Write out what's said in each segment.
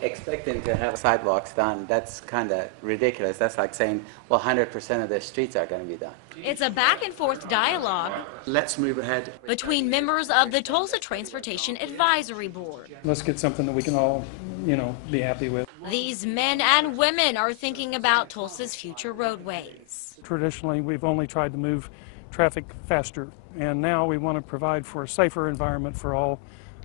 Expecting to have sidewalks done, that's kind of ridiculous. That's like saying, well, 100% of the streets are going to be done. It's a back and forth dialogue Let's move ahead. between members of the Tulsa Transportation Advisory Board. Let's get something that we can all, be happy with. These men and women are thinking about Tulsa's future roadways. Traditionally, we've only tried to move traffic faster, and now we want to provide for a safer environment for all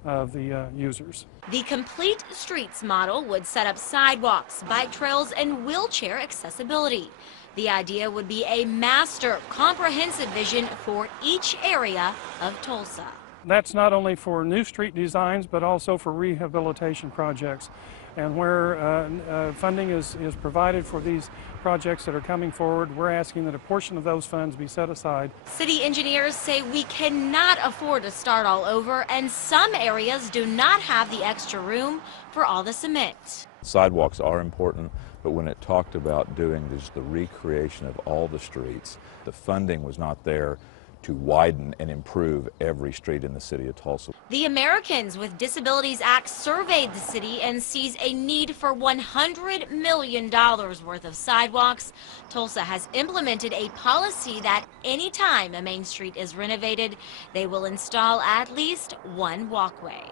of the users. The Complete Streets model would set up sidewalks, bike trails, and wheelchair accessibility. The idea would be a master, comprehensive vision for each area of Tulsa. That's not only for new street designs, but also for rehabilitation projects. And where funding is provided for these projects that are coming forward, we're asking that a portion of those funds be set aside. City engineers say we cannot afford to start all over, and some areas do not have the extra room for all the cement. Sidewalks are important, but when it talked about doing just the recreation of all the streets, the funding was not there to widen and improve every street in the city of Tulsa. The Americans with Disabilities Act surveyed the city and sees a need for $100 million worth of sidewalks. Tulsa has implemented a policy that anytime a main street is renovated, they will install at least one walkway.